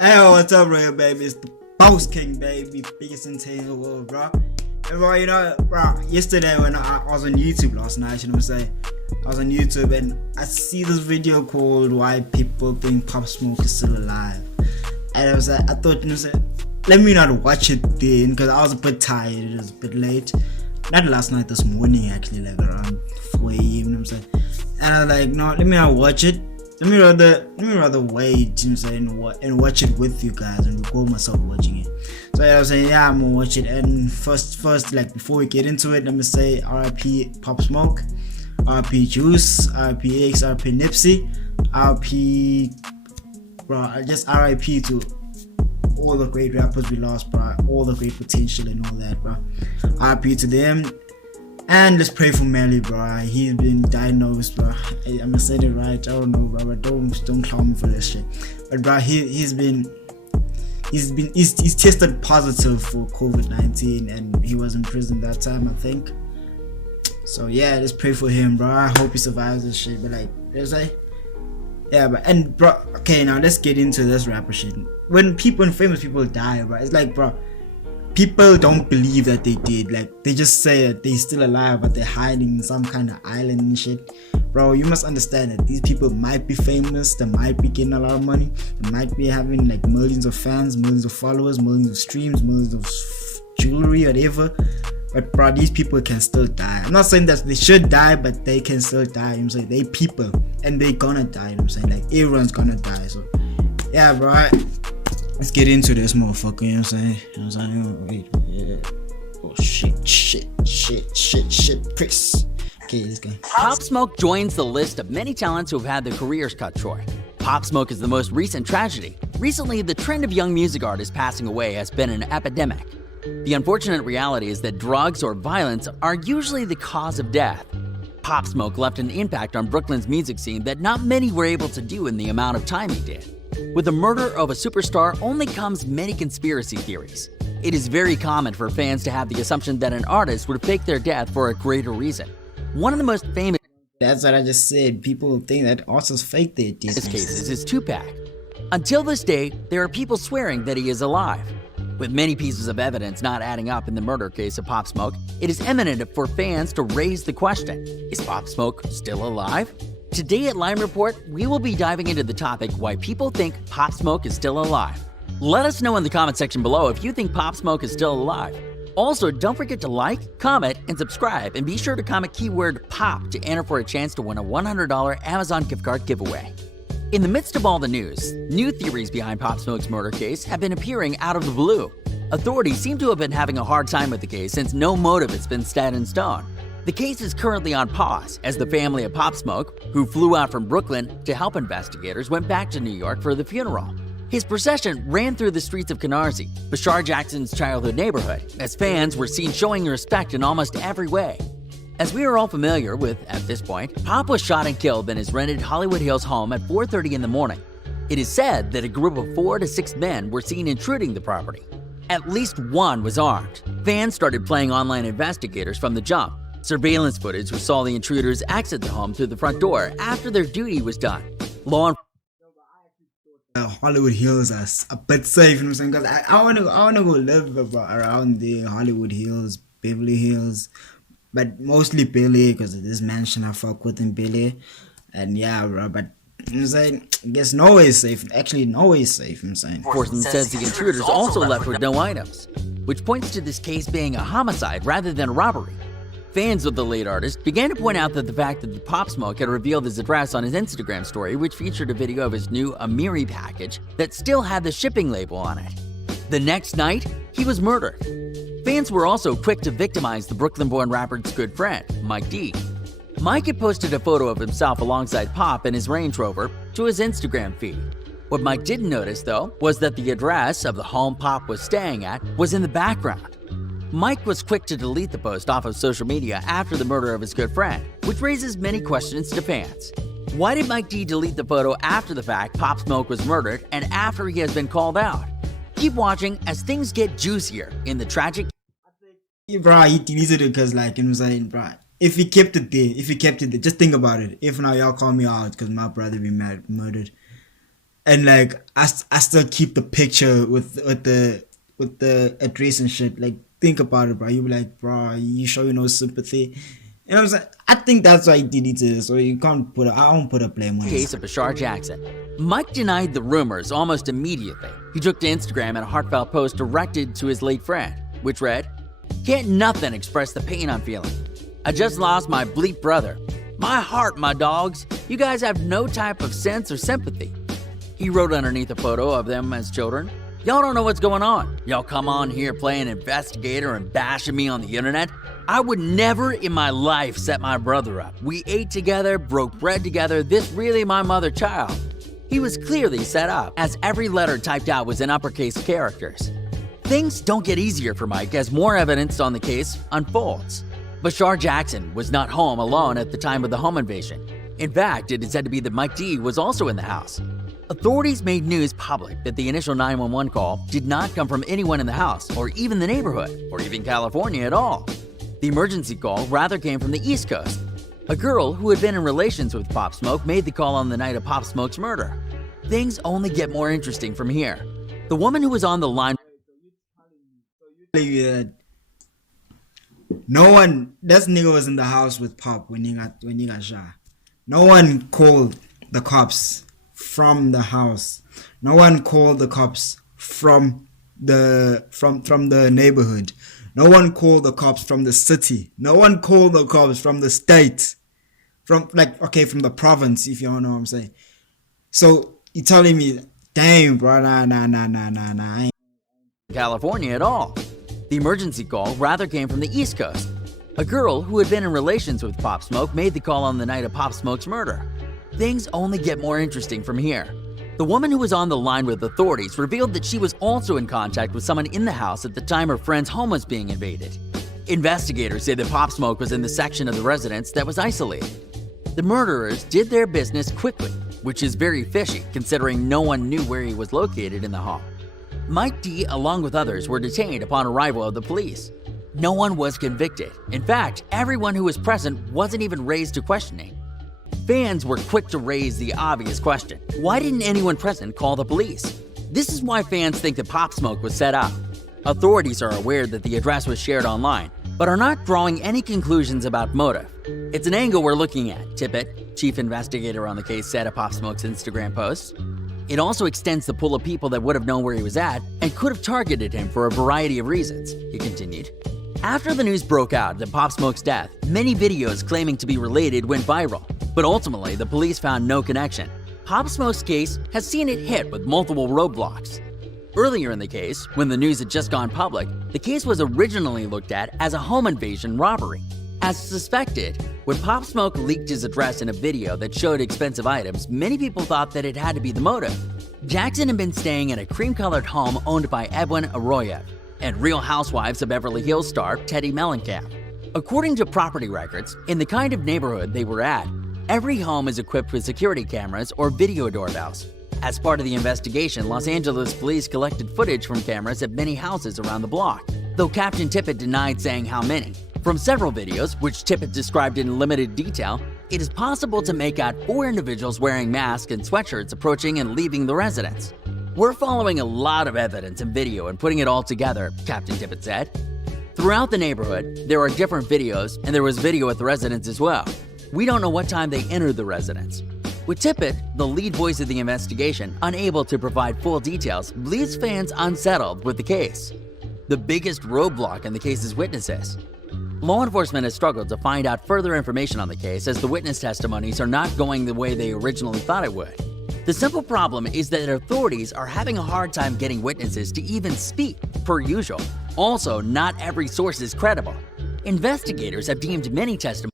Hey, what's up, real baby? It's the Boss King, baby, biggest entertainer in the world, bro. And bro, bro, yesterday when I was on YouTube last night, you know what I'm saying? I was on YouTube and I see this video called "Why People Think Pop Smoke Is Still Alive," and I was like, I thought, you know, what I'm saying, let me not watch it then, because I was a bit tired. It was a bit late. Not last night, this morning actually, like around 4 a.m. You know what I'm saying? And I was like, no, let me not watch it. Let me rather wait, you know what I'm saying, and watch it with you guys and record myself watching it. So I was saying, yeah, I'm gonna watch it. And first, like before we get into it, let me say R.I.P. Pop Smoke, R.I.P. Juice, R.I.P. X, R.I.P. Nipsey, R.I.P. bro, just R.I.P. to all the great rappers we lost, bro, all the great potential and all that, bro. R.I.P. to them. And let's pray for Melly, bro. He's been diagnosed, bro. I'm gonna say it right. I don't know, bro. But don't clown me for this shit. But bro, he's tested positive for COVID-19, and he was in prison that time, I think. So yeah, let's pray for him, bro. I hope he survives this shit. But like, there's like, yeah, but and bro, okay, now let's get into this rapper shit. When famous people die, bro, it's like, bro, people don't believe that they did. Like, they just say that they're still alive, but they're hiding in some kind of island and shit. Bro, you must understand that these people might be famous, they might be getting a lot of money, they might be having like millions of fans, millions of followers, millions of streams, millions of jewelry, whatever. But bro, these people can still die. I'm not saying that they should die, but they can still die. You know what I'm saying? They people, and they gonna die. You know what I'm saying? Like, everyone's gonna die. So yeah, bro, let's get into this motherfucker, you know what I'm saying? You know what I'm saying? Wait, yeah. Oh shit, Chris. Okay, let's go. Pop Smoke joins the list of many talents who have had their careers cut short. Pop Smoke is the most recent tragedy. Recently, the trend of young music artists passing away has been an epidemic. The unfortunate reality is that drugs or violence are usually the cause of death. Pop Smoke left an impact on Brooklyn's music scene that not many were able to do in the amount of time he did. With the murder of a superstar only comes many conspiracy theories. It is very common for fans to have the assumption that an artist would fake their death for a greater reason. One of the most famous That's what I just said. People think that artists fake their death. cases is Tupac. Until this day, there are people swearing that he is alive. With many pieces of evidence not adding up in the murder case of Pop Smoke, it is imminent for fans to raise the question, is Pop Smoke still alive? Today at Lime Report, we will be diving into the topic why people think Pop Smoke is still alive. Let us know in the comment section below if you think Pop Smoke is still alive. Also, don't forget to like, comment, and subscribe, and be sure to comment keyword POP to enter for a chance to win a $100 Amazon gift card giveaway. In the midst of all the news, new theories behind Pop Smoke's murder case have been appearing out of the blue. Authorities seem to have been having a hard time with the case since no motive has been set in stone. The case is currently on pause as the family of Pop Smoke, who flew out from Brooklyn to help investigators, went back to New York for the funeral. His procession ran through the streets of Canarsie, Bashar Jackson's childhood neighborhood, as fans were seen showing respect in almost every way. As we are all familiar with at this point, Pop was shot and killed in his rented Hollywood Hills home at 4:30 in the morning. It is said that a group of 4 to 6 men were seen intruding the property. At least one was armed. Fans started playing online investigators from the jump. Surveillance footage saw the intruders exit the home through the front door after their duty was done. Hollywood Hills are a bit safe, you know what I'm saying? Because I wanna go live around there, Hollywood Hills, Beverly Hills, but mostly Bel-Air, because of this mansion I fuck with in Bel-Air. And yeah, bro, but you know what I'm saying, I guess nowhere is safe. Actually, nowhere is safe, you know what I'm saying? Enforcement says the intruders also left with no items, which points to this case being a homicide rather than a robbery. Fans of the late artist began to point out that the fact that the Pop Smoke had revealed his address on his Instagram story, which featured a video of his new Amiri package that still had the shipping label on it. The next night, he was murdered. Fans were also quick to victimize the Brooklyn-born rapper's good friend, Mike D. Mike had posted a photo of himself alongside Pop in his Range Rover to his Instagram feed. What Mike didn't notice, though, was that the address of the home Pop was staying at was in the background. Mike was quick to delete the post off of social media after the murder of his good friend, which raises many questions to fans. Why did Mike D delete the photo after the fact Pop Smoke was murdered and after he has been called out? Keep watching as things get juicier in the tragic. Yeah, bro, he deleted it because, like, you know what I'm saying, bro, if he kept it there, just think about it. If now y'all call me out because my brother be murdered, and like I still keep the picture with the address and shit. Like, think about it, bro. You be like, bro, you show no sympathy. You know what I'm saying? I think that's why he deleted it, so you can't put I won't put a blame on it. Case of Bashar Jackson. Mike denied the rumors almost immediately. He took to Instagram in a heartfelt post directed to his late friend, which read, "Can't nothing express the pain I'm feeling. I just lost my bleep brother. My heart, my dogs. You guys have no type of sense or sympathy." He wrote underneath a photo of them as children, "Y'all don't know what's going on. Y'all come on here playing investigator and bashing me on the internet. I would never in my life set my brother up. We ate together, broke bread together. This really my mother child." He was clearly set up, as every letter typed out was in uppercase characters. Things don't get easier for Mike as more evidence on the case unfolds. Bashar Jackson was not home alone at the time of the home invasion. In fact, it is said to be that Mike D was also in the house. Authorities made news public that the initial 911 call did not come from anyone in the house, or even the neighborhood, or even California at all. The emergency call rather came from the East Coast. A girl who had been in relations with Pop Smoke made the call on the night of Pop Smoke's murder. Things only get more interesting from here. The woman who was on the line. No one, that nigga was in the house with Pop when he got shot. No one called the cops from the house. No one called the cops from the neighborhood. No one called the cops from the city. No one called the cops from the state. From the province, if you don't know what I'm saying. So you telling me, damn, bro, nah. California at all. The emergency call rather came from the East Coast. A girl who had been in relations with Pop Smoke made the call on the night of Pop Smoke's murder. Things only get more interesting from here. The woman who was on the line with authorities revealed that she was also in contact with someone in the house at the time her friend's home was being invaded. Investigators say that Pop Smoke was in the section of the residence that was isolated. The murderers did their business quickly, which is very fishy considering no one knew where he was located in the home. Mike D, along with others, were detained upon arrival of the police. No one was convicted. In fact, everyone who was present wasn't even raised to questioning. Fans were quick to raise the obvious question: why didn't anyone present call the police? This is why fans think that Pop Smoke was set up. Authorities are aware that the address was shared online, but are not drawing any conclusions about motive. It's an angle we're looking at, Tippett, chief investigator on the case, said of Pop Smoke's Instagram post. It also extends the pool of people that would have known where he was at and could have targeted him for a variety of reasons, he continued. After the news broke out that Pop Smoke's death, many videos claiming to be related went viral, but ultimately the police found no connection. Pop Smoke's case has seen it hit with multiple roadblocks. Earlier in the case, when the news had just gone public, the case was originally looked at as a home invasion robbery. As suspected, when Pop Smoke leaked his address in a video that showed expensive items, many people thought that it had to be the motive. Jackson had been staying in a cream-colored home owned by Edwin Arroyo and Real Housewives of Beverly Hills star Teddy Mellencamp. According to property records, in the kind of neighborhood they were at, every home is equipped with security cameras or video doorbells. As part of the investigation, Los Angeles police collected footage from cameras at many houses around the block, though Captain Tippett denied saying how many. From several videos, which Tippett described in limited detail, it is possible to make out 4 individuals wearing masks and sweatshirts approaching and leaving the residence. We're following a lot of evidence and video and putting it all together, Captain Tippett said. Throughout the neighborhood, there are different videos, and there was video at the residence as well. We don't know what time they entered the residence. With Tippett, the lead voice of the investigation, unable to provide full details, leaves fans unsettled with the case. The biggest roadblock in the case is witnesses. Law enforcement has struggled to find out further information on the case as the witness testimonies are not going the way they originally thought it would. The simple problem is that authorities are having a hard time getting witnesses to even speak, per usual. Also, not every source is credible. Investigators have deemed many testimonies.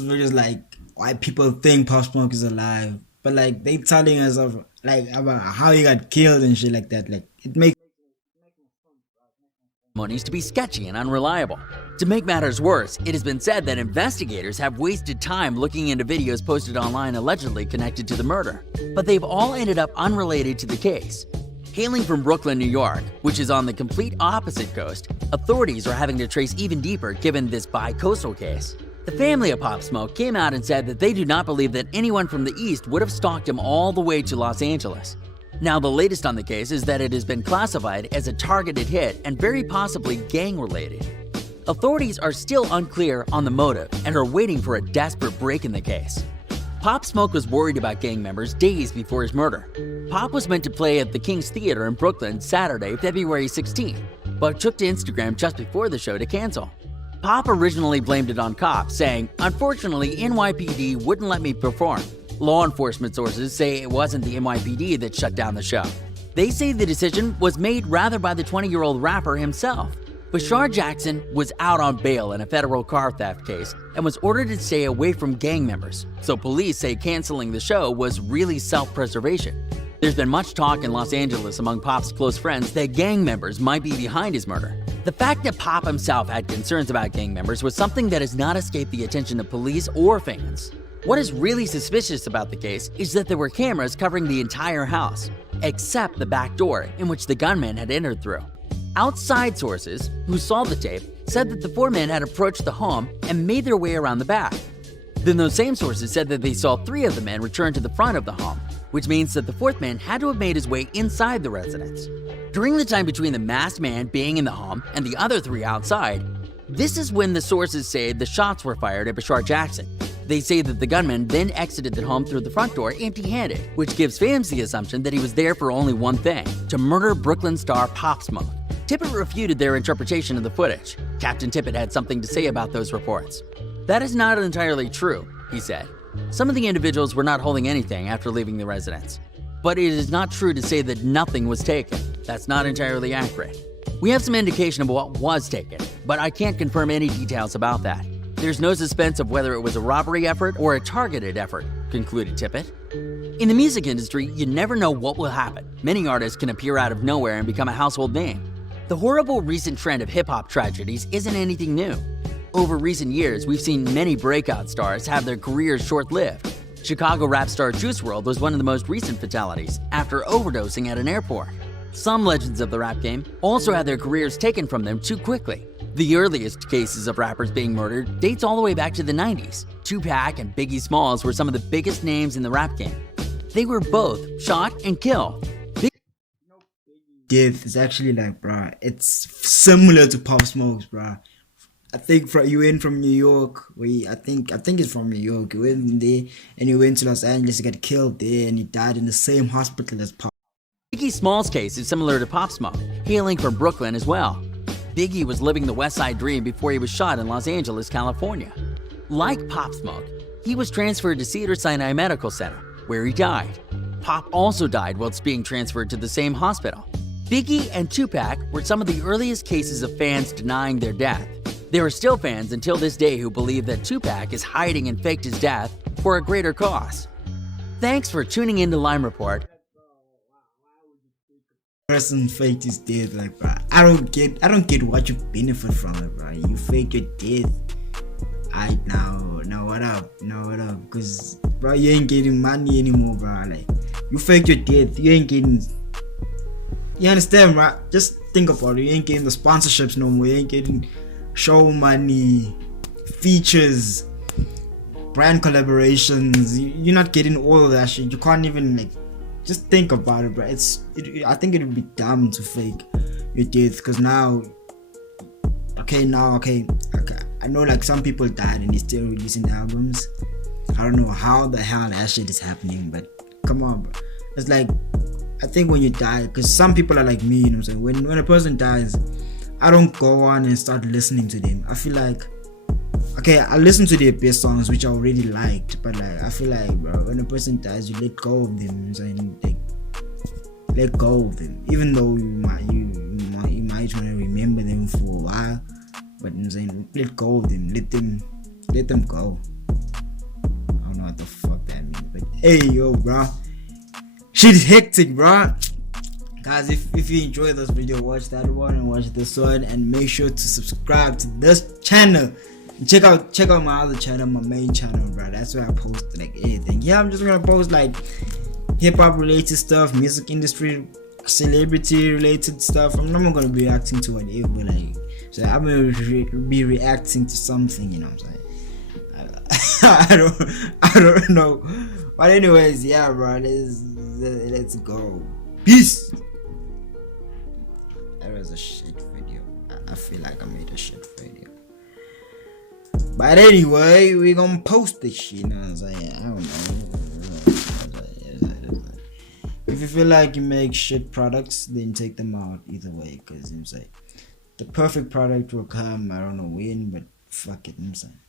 We're just like, why people think Pop Smoke is alive, but like they telling us of like about how he got killed and shit like that. Like it makes to be sketchy and unreliable. To make matters worse, it has been said that investigators have wasted time looking into videos posted online allegedly connected to the murder, but they've all ended up unrelated to the case. Hailing from Brooklyn, New York, which is on the complete opposite coast, authorities are having to trace even deeper given this bi-coastal case. The family of Pop Smoke came out and said that they do not believe that anyone from the East would have stalked him all the way to Los Angeles. Now, the latest on the case is that it has been classified as a targeted hit and very possibly gang-related. Authorities are still unclear on the motive and are waiting for a desperate break in the case. Pop Smoke was worried about gang members days before his murder. Pop was meant to play at the King's Theater in Brooklyn Saturday, February 16, but took to Instagram just before the show to cancel. Pop originally blamed it on cops, saying, "Unfortunately, NYPD wouldn't let me perform." Law enforcement sources say it wasn't the NYPD that shut down the show. They say the decision was made rather by the 20-year-old rapper himself. Bashar Jackson was out on bail in a federal car theft case and was ordered to stay away from gang members, so police say canceling the show was really self-preservation. There's been much talk in Los Angeles among Pop's close friends that gang members might be behind his murder. The fact that Pop himself had concerns about gang members was something that has not escaped the attention of police or fans. What is really suspicious about the case is that there were cameras covering the entire house, except the back door in which the gunman had entered through. Outside sources who saw the tape said that the four men had approached the home and made their way around the back. Then those same sources said that they saw three of the men return to the front of the home, which means that the fourth man had to have made his way inside the residence. During the time between the masked man being in the home and the other three outside, this is when the sources say the shots were fired at Bashar Jackson. They say that the gunman then exited the home through the front door empty-handed, which gives fans the assumption that he was there for only one thing: to murder Brooklyn star Pop Smoke. Tippett refuted their interpretation of the footage. Captain Tippett had something to say about those reports. "That is not entirely true," he said. "Some of the individuals were not holding anything after leaving the residence. But it is not true to say that nothing was taken. That's not entirely accurate. We have some indication of what was taken, but I can't confirm any details about that. There's no suspense of whether it was a robbery effort or a targeted effort," concluded Tippett. In the music industry, you never know what will happen. Many artists can appear out of nowhere and become a household name. The horrible recent trend of hip-hop tragedies isn't anything new. Over recent years, we've seen many breakout stars have their careers short-lived. Chicago rap star Juice WRLD was one of the most recent fatalities after overdosing at an airport. Some legends of the rap game also had their careers taken from them too quickly. The earliest cases of rappers being murdered dates all the way back to the 90s. Tupac and Biggie Smalls were some of the biggest names in the rap game. They were both shot and killed. Death is actually like, bruh, it's similar to Pop Smoke's, bruh. I think you went from New York, I think it's from New York. You went there and you went to Los Angeles, you got killed there, and you died in the same hospital as Pop. Biggie Smalls' case is similar to Pop Smoke, hailing from Brooklyn as well. Biggie was living the West Side Dream before he was shot in Los Angeles, California. Like Pop Smoke, he was transferred to Cedars-Sinai Medical Center, where he died. Pop also died whilst being transferred to the same hospital. Biggie and Tupac were some of the earliest cases of fans denying their death. There are still fans until this day who believe that Tupac is hiding and faked his death for a greater cause. Thanks for tuning in to Lime Report. Person faked his death, like, bro. I don't get what you benefit from it, bro. You fake your death. Now what up? Because, bro, you ain't getting money anymore, bro. Like, you fake your death, you ain't getting. You understand, right? Just think about it. You ain't getting the sponsorships no more. You ain't getting show money, features, brand collaborations. You're not getting all of that shit. You can't even, like, just think about it, bro. I think it would be dumb to fake your death, because now, I know, like, some people died and they're still releasing albums. I don't know how the hell that shit is happening, but come on, bro. It's like, I think when you die, because some people are like me, you know what I'm saying? When a person dies, I don't go on and start listening to them. I feel like, okay, I listen to their best songs, which I already liked, but like, I feel like, bro, when a person dies, you let go of them, you know what I'm saying? Like, let go of them, even though you might want to remember them for a while, but you know what I'm saying, let go of them, let them go. I don't know what the fuck that means, but hey, yo, bro, shit's hectic, bro. Guys, if you enjoyed this video, watch that one and watch this one, and make sure to subscribe to this channel. Check out my other channel, my main channel, bro. That's where I post like anything. Yeah, I'm just gonna post like hip-hop related stuff, music industry, celebrity related stuff. I'm not gonna be reacting to whatever, like, so I'm gonna be reacting to something, you know what I'm saying? I don't know. But anyways, yeah, bro. Let's go. Peace. That was a shit video. I feel like I made a shit video. But anyway, we gonna post this shit. You know what I'm saying? I don't know. If you feel like you make shit products, then take them out either way. Cause I'm saying the perfect product will come. I don't know when, but fuck it. I'm saying.